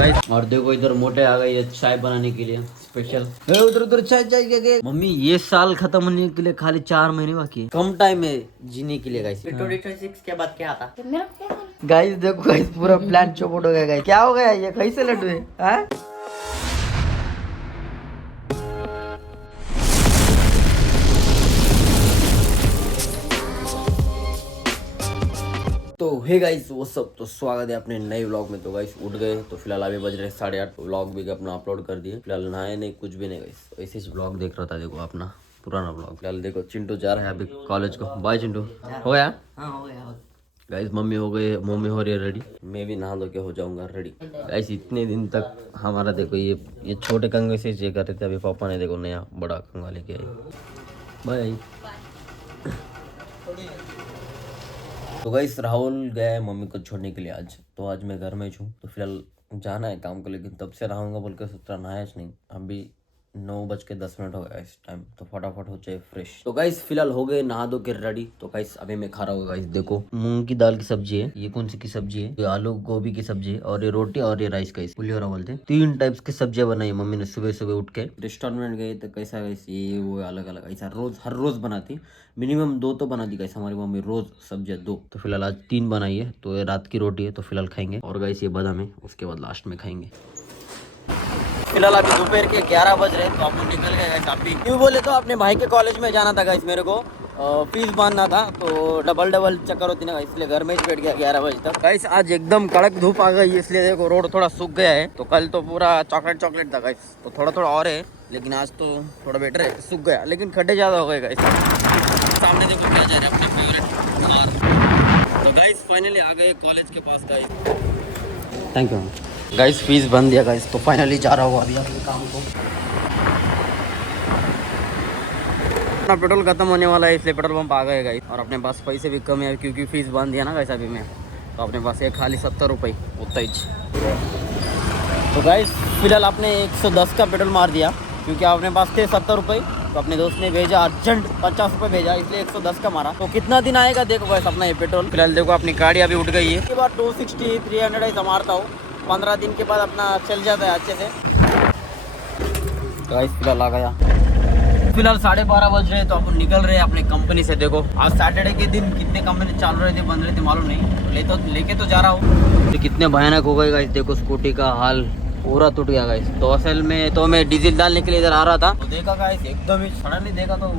और देखो इधर मोटे आ गई है चाय बनाने के लिए स्पेशल। उधर उधर चाय चाय के मम्मी ये साल खत्म होने के लिए खाली 4 महीने बाकी है, कम टाइम है जीने के लिए गाइस। 2026 के बाद क्या आता गाइस देखो गाइस पूरा प्लान चौपट हो गया गाइस। क्या हो गया ये कैसे लड्डू है हाँ? तो हे गाइस वो सब तो स्वागत है अपने नए व्लॉग में। तो गाइस उठ गए तो फिलहाल अभी बज रहे 8:30। व्लॉग भी अपना अपलोड कर दिए। फिलहाल नहाए नहीं कुछ भी नहीं गाइस, ऐसे ही व्लॉग देख रहा था। देखो अपना पुराना व्लॉग। फिलहाल देखो चिंटू जा रहा है अभी कॉलेज को। बाय चिंटू। हो गया गाइस। मम्मी हो रही है रेडी। मैं भी नहा धो के हो जाऊंगा रेडी गाइस। इतने दिन तक हमारा देखो ये छोटे कंगे से ये कर रहे थे, अभी पापा ने देखो नया बड़ा कंगा लेके आए। बाय। तो गाइस राहुल गया है मम्मी को छोड़ने के लिए आज, तो आज मैं घर में ही हूँ। तो फिलहाल जाना है काम को, लेकिन तब से रहूँगा बोल के सोच रहा, नहाया नहीं। अभी 9:10 हो गया इस टाइम, तो फटाफट हो जाए फ्रेश। तो गाइस फिलहाल हो गए नहा धो के रेडी। तो गाइस अभी मैं खा रहा हूँ गाइस। देखो मूंग की दाल की सब्जी है, ये कौन सी की सब्जी है, ये आलू गोभी की सब्जी है, और ये रोटी और ये राइस गाइस, पुलियोरा बोलते हैं। 3 टाइप्स की सब्जियां बनाई मम्मी ने सुबह सुबह उठ के। रेस्टोरेंट गए तो कैसा गाइस ये वो अलग अलग ऐसा रोज हर रोज बनाती, मिनिमम 2 तो बनाती गाइस हमारी मम्मी रोज सब्जियां 2। तो फिलहाल आज 3 बनाई है। तो ये रात की रोटी है तो फिलहाल खाएंगे, और गाइस ये बादाम है उसके बाद लास्ट में खाएंगे। फिलहाल अभी दोपहर के 11 बज रहे हैं, तो आप लोग निकल गए गाइस। अभी क्यों बोले तो अपने भाई के कॉलेज में जाना था गाइस, मेरे को फीस बांधना था, तो डबल चक्कर होती ना गाइस, इसलिए घर में ही बैठ गया 11 बजे तक गाइस। आज एकदम कड़क धूप आ गई, इसलिए देखो रोड थोड़ा सूख गया है। तो कल तो पूरा चॉकलेट था गाइस, तो थोड़ा और है, लेकिन आज तो थोड़ा बेटर है, सूख गया, लेकिन खड्डे ज़्यादा हो गए गाइस। सामने देखो क्या जा रहा है अपने फेवरेट कार। तो गाइस फाइनली आ गए कॉलेज के पास guys. Thank you guys. Fees बन दिया गाइस, तो फाइनली जा रहा हूँ अभी अपने काम को। अपना पेट्रोल खत्म होने वाला है, इसलिए पेट्रोल पंप आ गए गाइस। और अपने पास पैसे भी कम है क्योंकि फीस बन दिया ना गाइस अभी में, तो अपने पास है खाली 70 रुपये उतना ही। तो गाइस फिलहाल आपने 110 का पेट्रोल मार दिया, क्योंकि आपने पास थे 70 रुपये, तो अपने दोस्त ने भेजा अर्जेंट 50 रुपये भेजा, इसलिए 110 का मारा। तो कितना दिन आएगा देखो गाइस अपना ये पेट्रोल। फिलहाल देखो अपनी गाड़ी अभी उठ गई है, इसके बाद 260 300 ऐसा मारता हूँ। 15 दिन के बाद अपना चल जाता है अच्छे से। गाइस फिलहाल आ गया। फिलहाल 12:30 बज रहे हैं, तो अपन निकल रहे हैं अपने कंपनी से। देखो आज सैटरडे के दिन कितने कंपनी चाल रहे थे बंद रहे थे मालूम नहीं, लेके तो जा रहा हूँ। तो कितने भयानक हो गए गाइस, देखो स्कूटी का हाल पूरा टूट गया गाइस। तो असल में तो मैं डीजल डालने के लिए इधर आ रहा था, तो देखा गाइस एकदम ही सडनली देखा तो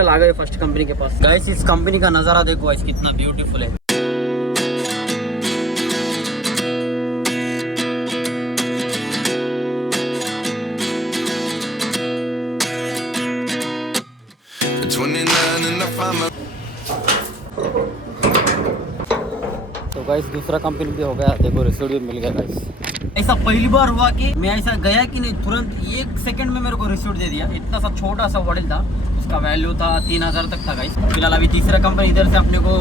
आ गए फर्स्ट कंपनी के पास गाइस। इस कंपनी का नजारा देखो गाइस कितना ब्यूटीफुल है। तो गाइस दूसरा कंपनी भी हो गया, देखो रिसीट भी मिल गया गाइस। ऐसा पहली बार हुआ कि मैं ऐसा गया कि नहीं, तुरंत 1 सेकंड में मेरे को रिसीट दे दिया। इतना सा छोटा सा बॉटल था, उसका वैल्यू था 3000 तक था गाइस। फिलहाल अभी तीसरा कंपनी इधर से अपने को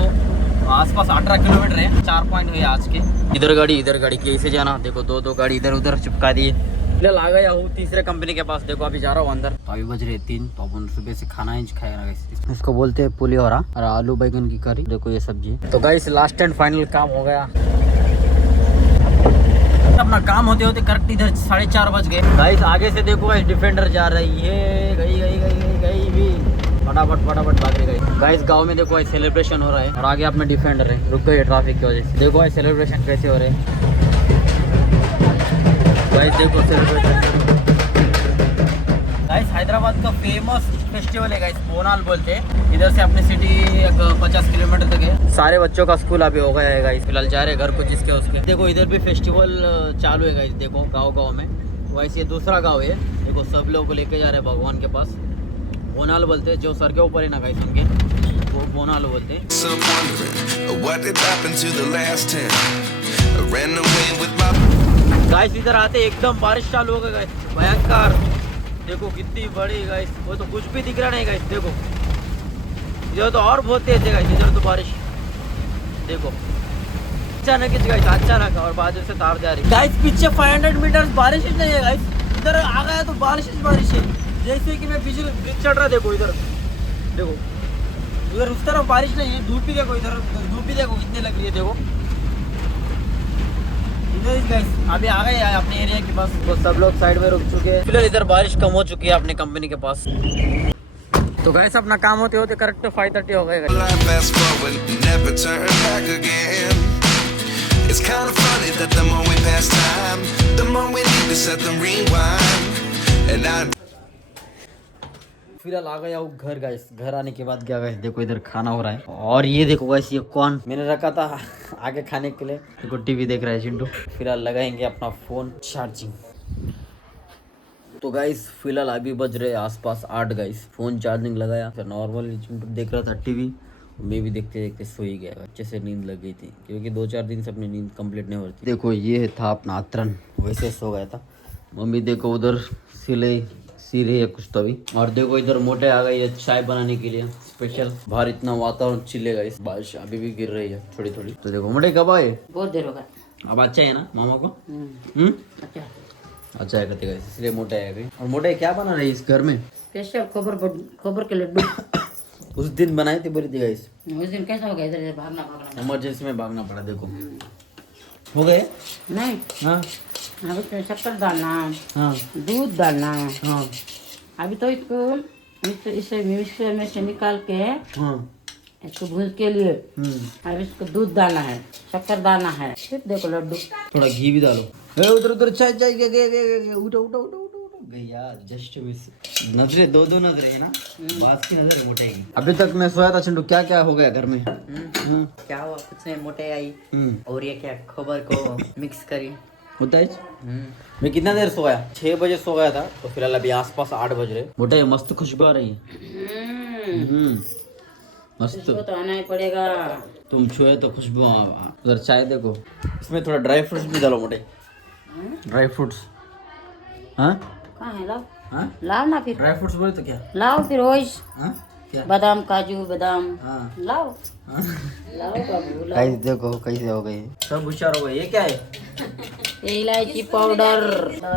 आसपास 18 किलोमीटर है, 4 पॉइंट है आज के। इधर गाड़ी कैसे जाना, देखो 2 गाड़ी इधर उधर चिपका दिए। फिलहाल आ गया हूँ तीसरे कंपनी के पास, देखो अभी जा रहा हूँ अंदर। तो अभी बज रहे 3, तो अपन सुबह से खाना ही खाएगा गाइस। इसको बोलते हैं पुलियोरा, और आलू बैगन की करी, देखो ये सब्जी। तो गाइस लास्ट एंड फाइनल काम हो गया। अपना काम होते होते करेक्ट इधर 4:30 बज गए गाइस। आगे से देखो गाइस डिफेंडर जा रही है, गई भी फटाफट भाग रही गई गाइस। गांव में देखो गाइस सेलिब्रेशन हो रहा है, और आगे अपना डिफेंडर है, रुक गए ट्रैफिक की वजह से। देखो गाइस सेलिब्रेशन कैसे हो रहे हैं गाइस, देखो सेलिब्रेशन गाइस। हैदराबाद का फेमस फेस्टिवल है गाइस, बोनाल बोलते हैं। इधर से अपनी सिटी 50 किलोमीटर तक है। सारे बच्चों का स्कूल अभी हो गया है गाइस, फिलहाल जा रहे घर को जिसके उसके। देखो इधर भी फेस्टिवल चालू है गाइस, देखो गाँव में। वैसे दूसरा गाँव है, देखो सब लोग को लेके जा रहे हैं भगवान के पास। बोनाल बोलते हैं, जो सर के ऊपर है ना गाइस उनके, वो बोनाल बोलते हैं। गाइस इधर आते एकदम बारिश चालू हो गई गाइस, भयंकर। देखो कितनी बड़ी गाइस, वो तो कुछ भी दिख रहा नहीं गाइस। देखो इधर तो और बहुत तेज है गाइस, इधर तो बारिश देखो। अचानक ही गाइस, अचानक और बाजू से तार जा रही गाइस। पीछे 500 मीटर बारिश ही नहीं है गाइस, इधर आ गया तो बारिश ही बारिश है। जैसे कि मैं बिजली ब्रिज चढ़ रहा, देखो इधर देखो, उधर उस तरफ बारिश नहीं है, धूप ही देखो, इधर धूप ही देखो कितनी लग रही है, देखो इधर गाइस। अभी आ गए अपने एरिया के पास, तो सब लोग साइड में रुक चुके हैं। फिलहाल इधर बारिश कम हो चुकी है अपने कंपनी के पास। तो गाइस अपना काम होते होते करेक्ट 5:30 हो गए। Fast forward, never turn back again. It's kind of funny that the more we pass time, the more we need to set the rewind. And I फिलहाल आ गया हूँ घर गाइस। घर आने के बाद क्या गाइस, देखो इधर खाना हो रहा है, और ये देखो गाइस ये कौन मैंने रखा था आगे खाने के लिए। देखो टीवी देख रहा है चिंटू। फिलहाल लगाएंगे अपना फोन चार्जिंग। तो गाइस फिलहाल अभी बज रहे आसपास 8 गाइस। फोन चार्जिंग लगाया, फिर नॉर्मल चिंटू देख रहा था टीवी, मैं भी देखते देखते सो ही गया। अच्छे से नींद लग गई थी, क्योंकि 2-4 दिन से अपनी नींद कंप्लीट नहीं होती। देखो ये था अपना अतरन, वैसे सो गया था। मम्मी देखो उधर सिले सी रही है कुछ तो अभी। और देखो इधर मोटे आ गई है चाय बनाने के लिए स्पेशल। बाहर इतना वातावरण चिल्लेगा, इस बारिश अभी भी गिर रही है थोड़ी थोड़ी। तो देखो मोटे कब आए? बहुत देर होगा। अब अच्छा है ना मामा को? अच्छा अच्छा है कहते गाइस, इसलिए मोटे आएगा। और मोटे क्या बना रहे इस घर में? स्पेशल खबर के लड्डू। उस दिन बनाए थे बोली थी गाइस। उस दिन कैसा हो गया, इधर भागना इमरजेंसी में भागना पड़ा। देखो हो गए नहीं। हाँ अभी तो शक्कर डालना, हाँ दूध डालना। हाँ अभी तो इसको इसे मिक्सर में से निकाल के हाँ इसको भून के लिए अब इसको दूध डालना है, शक्कर डालना है, फिर देखो लड्डू। थोड़ा घी भी डालो। उधर उधर चाय चाय गए उठो उठो उठो उठो गई यार, जस्ट मिस। नजरे दो नजरे है ना, बात की नजर है मोटे की। अभी तक मैं सोया था चिंटू, क्या क्या हो गया घर में? क्या हुआ? कुछ नहीं, मोटे आई और ये क्या खबर को मिक्स करी होता है। मैं कितना देर सोया? 6 बजे सो गया था, तो फिलहाल अभी आसपास 8 बज रहे। मोटे मस्त खुशबू आ रही है। मस्त तो आना ही पड़ेगा। तुम छुए तो खुशबू। उधर चाय देखो, इसमें थोड़ा ड्राई फ्रूट्स भी डालो मोटे। ड्राई फ्रूट्स हाँ कहाँ है? लाओ हाँ लाओ ना, फिर ड्राई फ्रूट्स बोले तो क्या? लाओ फिर ओइस हाँ क्या? बादाम काजू बादाम हाँ लाओ हाँ लाओ बाबू लाओ। गाइस देखो कैसे हो गए, सब होशियार हो गए। ये क्या है? ये इलायची पाउडर।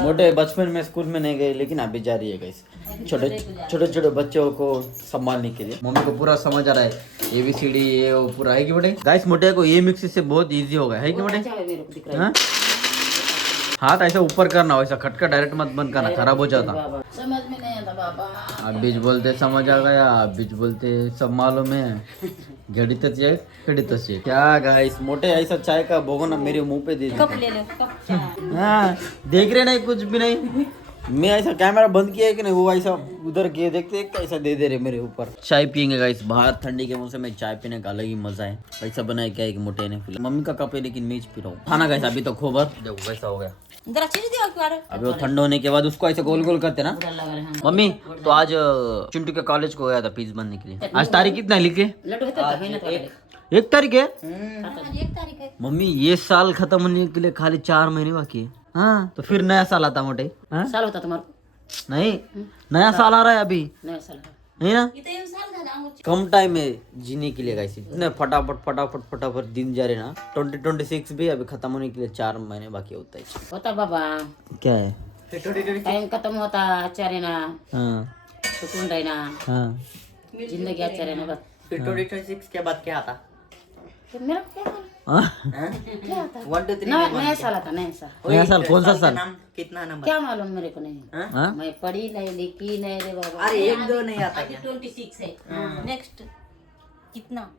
मोटे बचपन में स्कूल में नहीं गए, लेकिन अभी जा रही है गाइस। छोटे बच्चों को संभालने के लिए मम्मी को पूरा समझ आ रहा है, ABCD ये वो पूरा है कि बेटे। गाइस मोटे को ये मिक्सी से बहुत इजी हो गया है कि बेटे। अच्छा है, मेरे को दिख रहा है। हाँ? हाथ ऐसा ऊपर करना, वैसा खटका डायरेक्ट मत बंद करना, खराब हो जाता। बाबा समझ में नहीं आता बाबा। आप बीच बोलते समझ आ गया, आप बीच बोलते सब मालूम है। घड़ी ये क्या गाइस, मोटे ऐसा चाय का भोगना मेरे मुंह पे दे कप देते। ले लो, कप चाय। हाँ देख रहे नहीं कुछ भी नहीं। मैं ऐसा कैमरा बंद किया है कि नहीं, वो ऐसा उधर के देखते ऐसा दे रहे मेरे ऊपर। चाय पियेंगे गाइस बाहर, ठंडी के मौसम में चाय पीने का अलग ही मजा है। ऐसा बनाया क्या है कि मोटे ने, मम्मी का कप है लेकिन मैं पी रहा हूँ खाना गाइस। अभी तो खोबर देखो कैसा हो गया। अभी वो ठंड होने के बाद उसको ऐसे गोल गोल करते ना मम्मी। तो आज चिंटू के कॉलेज को गया था फीस भरने के लिए। आज तारीख कितना है लिखे? लड्डू है तो मेहनत वाले। 1 तारीख है। 1 तारीख है। मम्मी ये साल खत्म होने के लिए खाली 4 महीने बाकी है। हाँ तो फिर नया साल आता मोटे। हाँ साल होता तुम्हारा? नहीं नया साल आ रहा है अभी, नया साल नहीं ना। कम टाइम है जीने के लिए गाइस, इतने फटाफट दिन जा रहे ना। 2026 भी अभी खत्म होने के लिए 4 महीने बाकी होता है। होता बाबा, क्या है? टाइम खत्म होता, अच्छा रहना, हाँ सुकून रहना, हाँ जिंदगी अच्छा रहना बस। फिर 2026 के बाद क्या आता? फिर मेरा क्या मालूम? हाँ? क्या आता? 1 2 3 नया साल आता, नया साल। नया साल कौन सा साल? नाम कितना नंबर? क्या मालूम मेरे को नहीं। हाँ? मैं पढ़ी नहीं लिखी नहीं रे बाबा। अरे 1 2 नहीं आता क्या? 26 है। नेक्स्ट कितना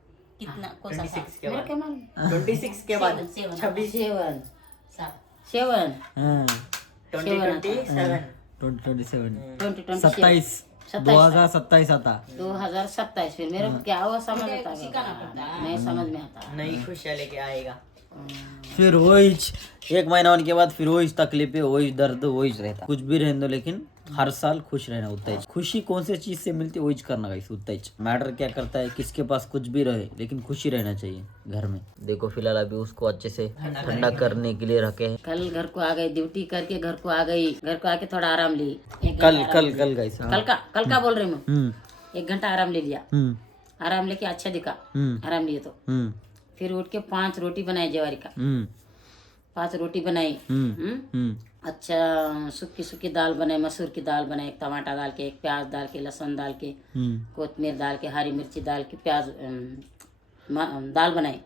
कौन सा 26 के मेरा बाद क्या मालूम। 26 के बाद 7 26 सेवन हाँ 2027 2027 27 2027 आता। 2027। फिर मेरे को क्या हुआ समझ आता है? नहीं समझ में आता। नई खुशियाँ लेके आएगा। फिर वही 1 महीना होने के बाद फिर वही तकलीफें, वही दर्द, वही रहता। कुछ भी रहने दो लेकिन हर साल खुश रहना होता है। खुशी कौन सी चीज से मिलती है वही करना गाइस, उतना ही मैटर क्या करता है किसके पास कुछ भी रहे, लेकिन खुशी रहना चाहिए घर में। देखो फिलहाल अभी उसको अच्छे से ठंडा करने के लिए रखे हैं। कल घर को आ गई, ड्यूटी करके घर को आ गई। घर को आके थोड़ा आराम ली। कल गाइस। कल का बोल रही मैं। 1 घंटा आराम ले लिया। हम्म आराम लेके अच्छा दिखा। हम्म आराम लिए तो फिर उठ के 5 रोटी बनाई जवारी का, 5 रोटी बनाई। अच्छा सूखी सूखी दाल बनाई, मसूर की दाल बनाई, एक टमाटर डाल के, एक प्याज डाल के, लहसुन डाल के, कोतमीर डाल के, हरी मिर्ची डाल के, प्याज दाल बनाई।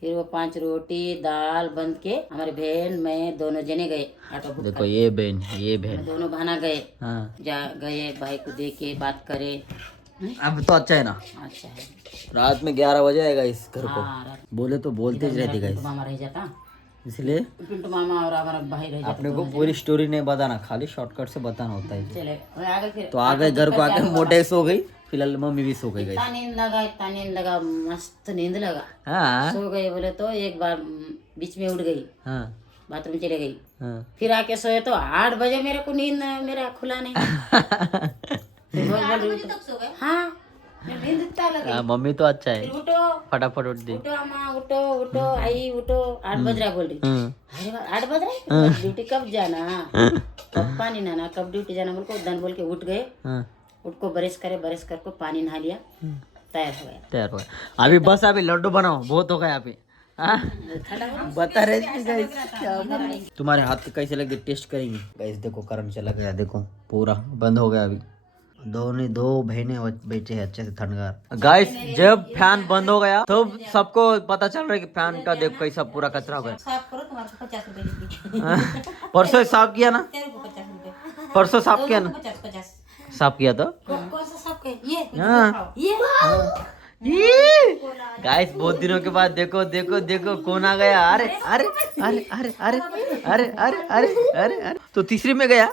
फिर वो 5 रोटी दाल बन के हमारे बहन मैं दोनों जने गए ऑटो बुक देखो ये बहन दोनों बहाना गए। हाँ। गए भाई को दे के बात करे। अब तो अच्छा है ना। अच्छा है। रात में 11 बजे आएगा इस घर को। हाँ, बोले तो बोलते ही रहती गाइस, मामा रह जाता, इसलिए पिंटू मामा और हमारा भाई रह जाता। अपने को पूरी स्टोरी नहीं बताना, खाली शॉर्टकट से बताना होता है। चले आगे फिर तो आ गए घर को, आके मोटे सो गई, फिलहाल मम्मी भी सो गई गाइस। इतना नींद लगा, मस्त नींद लगा। हाँ सो गए बोले तो एक बार बीच में उठ गई, हाँ बाथरूम चले गई, हाँ। फिर आके सोए तो 8 बजे मेरे को नींद मेरा खुला नहीं। फिर बोल रही हूँ तक सो गए। हाँ नींद इतना लगा। हाँ, मम्मी तो अच्छा है, फिर उठो फटाफट उठ दी। उठो अम्मा, उठो उठो आई उठो, 8 बज रहा है बोल रही। हम्म। अरे 8 बज रहा है, ड्यूटी कब जाना, कब पानी नहाना, कब ड्यूटी जाना बोल को धन बोल के उठ गए। हाँ, उठ को ब्रश कर को पानी नहा लिया, तैयार हो गया। तैयार हो गया। अभी बस अभी लड्डू बनाओ, बहुत हो गया अभी। हाँ? बता रहे थे गाइस क्या बनाए। तुम्हारे हाथ के कैसे लगे टेस्ट करेंगे गाइस। देखो करंट चला गया, देखो पूरा बंद हो गया। अभी दो बहने बैठे हैं अच्छे से ठंडगार। गाइस जब फैन बंद हो गया तो सबको पता चल रहा है कि फैन का देखो कैसा पूरा कचरा हो गया। साफ करो, तुम्हारे को 50 रुपए देती। परसों साफ किया ना, तेरे को 50 रुपए, परसों साफ किया ना, 50 साफ किया तो। कौन सा साफ के ये हाँ। ये गाइस बहुत दिनों के बाद देखो देखो देखो कौन आ गया। अरे अरे अरे अरे अरे अरे अरे अरे अरे अरे तो तीसरी में गया।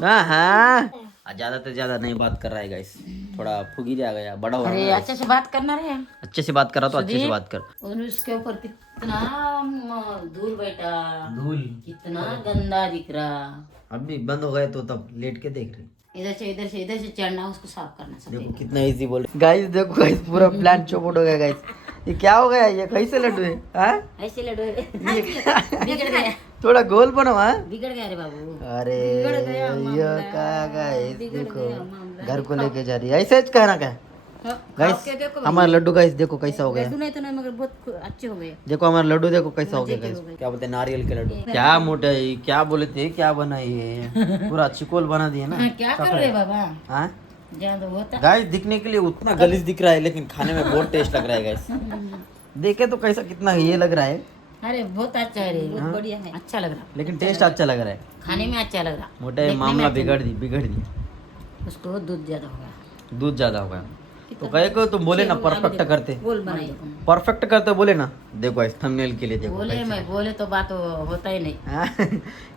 हाँ हाँ, ज्यादा से ज्यादा नहीं बात कर रहा है गाइस, थोड़ा फुगीर आ गया, बड़ा हो रहा अरे है। अच्छे से बात करना रे। अच्छे से बात करा तो अच्छे से बात कर। और उसके ऊपर कितना धूल बैठा, धूल कितना गंदा दिख रहा। अभी बंद हो गए तो तब लेट के देख रहे। इधर से चढ़ना, उसको साफ करना सब। देखो कितना इजी बोल रहे गाइस। देखो गाइस पूरा प्लान चौपट हो गया गाइस। ये क्या हो गया, ये कैसे लड्डू है? हाँ? ऐसे लड्डू बिगड़ गया, थोड़ा गोल बनो। हाँ बिगड़ गया रे बाबू। अरे ये क्या गाइस, देखो घर को लेके जा रही है, ऐसे कहना क्या गाइस। हमारा लड्डू गाइस देखो कैसा हो गया। लड्डू नहीं तो नहीं, मगर बहुत अच्छे हो गए। देखो हमारा लड्डू देखो कैसा हो गया गाइस। क्या बोलते हैं, नारियल के लड्डू। क्या मोटा है, क्या बोले थे, क्या बनाई है, पूरा चिकोल बना दिए ना। क्या कर रहे बाबा, हाँ जहाँ तो होता। गाइस दिखने के लिए उतना गलीज दिख रहा है, लेकिन खाने में बहुत टेस्ट लग रहा है गाइस। देखे तो कैसा कितना ये लग रहा है, अरे बहुत अच्छा है रे, बहुत बढ़िया है। अच्छा लग रहा, लेकिन टेस्ट अच्छा लग रहा है। खाने में अच्छा लग रहा। मोटे मामला बिगड़ दी। उसको दूध ज्यादा हो गया। दूध ज्यादा हो गया तो कहे को तुम बोले ना परफेक्ट करते, बोल बनाई परफेक्ट करते बोले ना। देखो इस थंबनेल के लिए देखो बोले, मैं बोले तो बात होता ही नहीं। हाँ,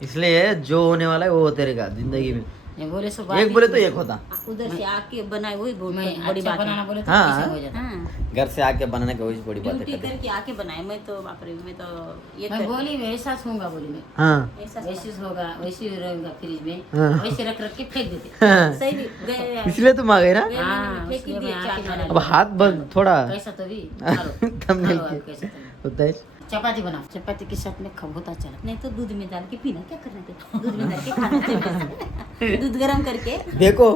इसलिए जो होने वाला है वो होते रहेगा जिंदगी में। नहीं बोले सो एक बोले तो एक होता। उधर से आके बनाए वही बहुत मैं बड़ी अच्छा बात है। बनाना बोले तो हाँ। कैसे हो जाता। हाँ, घर से आके बनाने का वही बड़ी बात ड्यूटी है। करके आके बनाए। मैं तो बाप रे, मैं तो ये मैं बोली वैसा होगा, बोली मैं हाँ ऐसा वैसे होगा, वैसे ही रहेगा फ्रिज में, हाँ। वैसे रख के फेंक देते। हाँ, सही भी गए इसलिए तुम आ गए ना। हाँ, फेंक ही उसके दिए में चार आके खाने। अब हाथ बंद थोड़ा कैसा तो भी मारो, थंबनेल मारो के आप कैसा तो भी। होता है। चपाती बनाओ, चपाती के साथ में बहुत अच्छा लगता नहीं तो दूध में डाल के पीना, क्या करना थे, दूध में डाल के खाना चाहिए। दूध गरम करके। देखो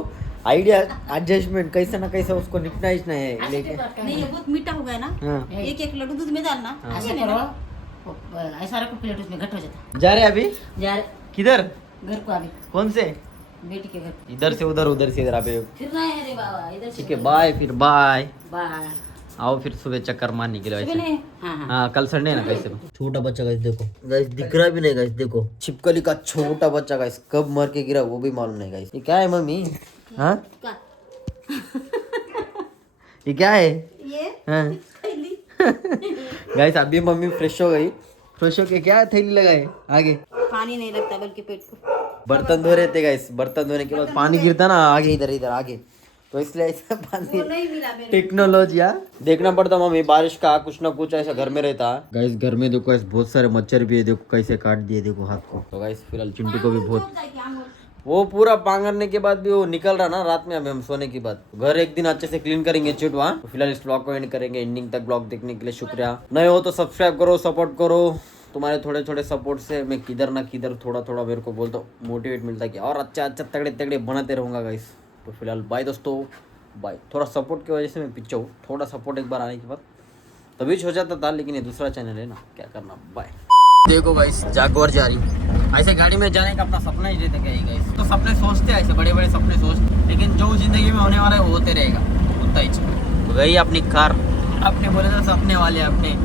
आइडिया एडजस्टमेंट कैसे ना कैसे उसको निपटा ही नहीं है लेके। नहीं ये बहुत मीठा हो गया ना, हाँ। एक एक लड्डू दूध में डालना। है। ऐसा करो, ऐसा रखो प्लेट, उसमें घट हो जाता। जा रहे अभी जा रहे किधर, घर को, अभी कौन से, बेटी के घर। इधर से उधर उधर से इधर अभी। फिर ना है रे बाबा, इधर से ठीक है बाय, फिर बाय। बाहर। आओ फिर सुबह चक्कर मारने के लिए सुबह वैसे। नहीं, हाँ हाँ हाँ कल संडे ना कैसे। छोटा बच्चा गाइस देखो, गाइस दिख रहा भी नहीं गाइस। देखो छिपकली का छोटा बच्चा गाइस, कब मर के गिरा वो भी मालूम नहीं गाइस। ये क्या है मम्मी? हाँ ये क्या है? ये हाँ गाइस अभी मम्मी फ्रेश हो गई, फ्रेश होके क्या थैली लगाए आगे। पानी नहीं लगता बल्कि पेट को। बर्तन धो रहे थे गाइस, बर्तन धोने के बाद पानी गिरता ना आगे, इधर इधर आगे, तो इसलिए ऐसा पानी नहीं मिला मेरे। टेक्नोलॉजी देखना पड़ता मम्मी। बारिश का कुछ ना कुछ ऐसा घर में रहता है गाइस। घर में देखो ऐसे बहुत सारे मच्छर भी है, देखो कैसे काट दिए देखो हाथ को। तो गाइस फिलहाल चिंटू को भी बहुत, वो पूरा पांगरने के बाद भी वो निकल रहा ना रात में। अभी हम सोने के बाद घर एक दिन अच्छे से क्लीन करेंगे चिटवा। तो फिलहाल इस ब्लॉग को एंड करेंगे। एंडिंग तक ब्लॉग देखने के लिए शुक्रिया। नए हो तो सब्सक्राइब करो, सपोर्ट करो। तुम्हारे थोड़े थोड़े सपोर्ट से मैं किधर ना किधर थोड़ा थोड़ा मेरे को बोलता हूँ मोटिवेट मिलता है कि और अच्छा अच्छा तगड़े तगड़े बनाते रहूँगा गाइस। तो फिलहाल बाय दोस्तों, बाय। थोड़ा सपोर्ट की वजह से मैं पीछे हूँ, थोड़ा सपोर्ट एक बार आने के बाद तभी सोचा था लेकिन ये दूसरा चैनल है ना, क्या करना। बाय। देखो गाइस जागवार जा रही। ऐसे गाड़ी में जाने का अपना सपना ही रहता है गाइस। तो सपने सोचते हैं ऐसे बड़े बड़े सपने सोचते, लेकिन जो जिंदगी में होने वाला है वो होते रहेगा उतना ही। गई अपनी कार, अपने बोले तो सपने वाले अपने।